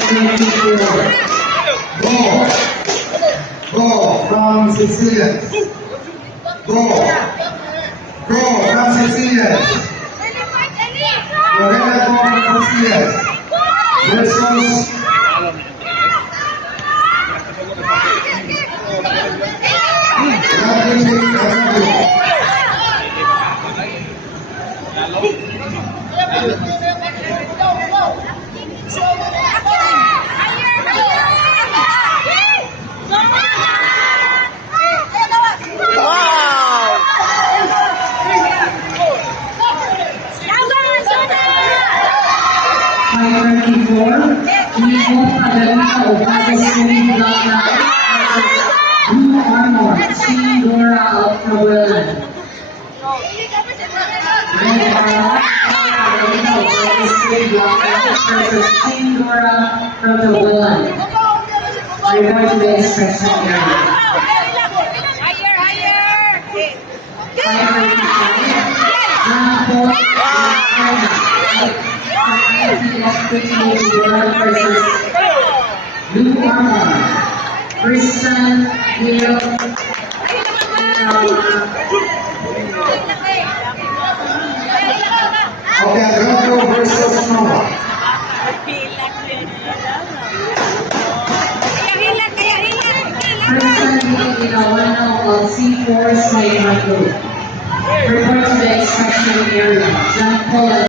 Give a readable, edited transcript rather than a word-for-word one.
24. Go from Sicilian. Go from Sicilian. Lorena go from Sicilian. Versus Nico Pagalina Obagas Swimming Block Line versus Blue Armor, Team Dora of Kawalan. Red Armor, Pagalina Obagas Swimming Block Line versus Team Dora from Kawalan. Report to the inspection area. Blue Armor, Kristen, Leo, okay, Grotto versus Nova. Kristen Ginawana of C4 Sniper Group. Report to the inspection area. John Paul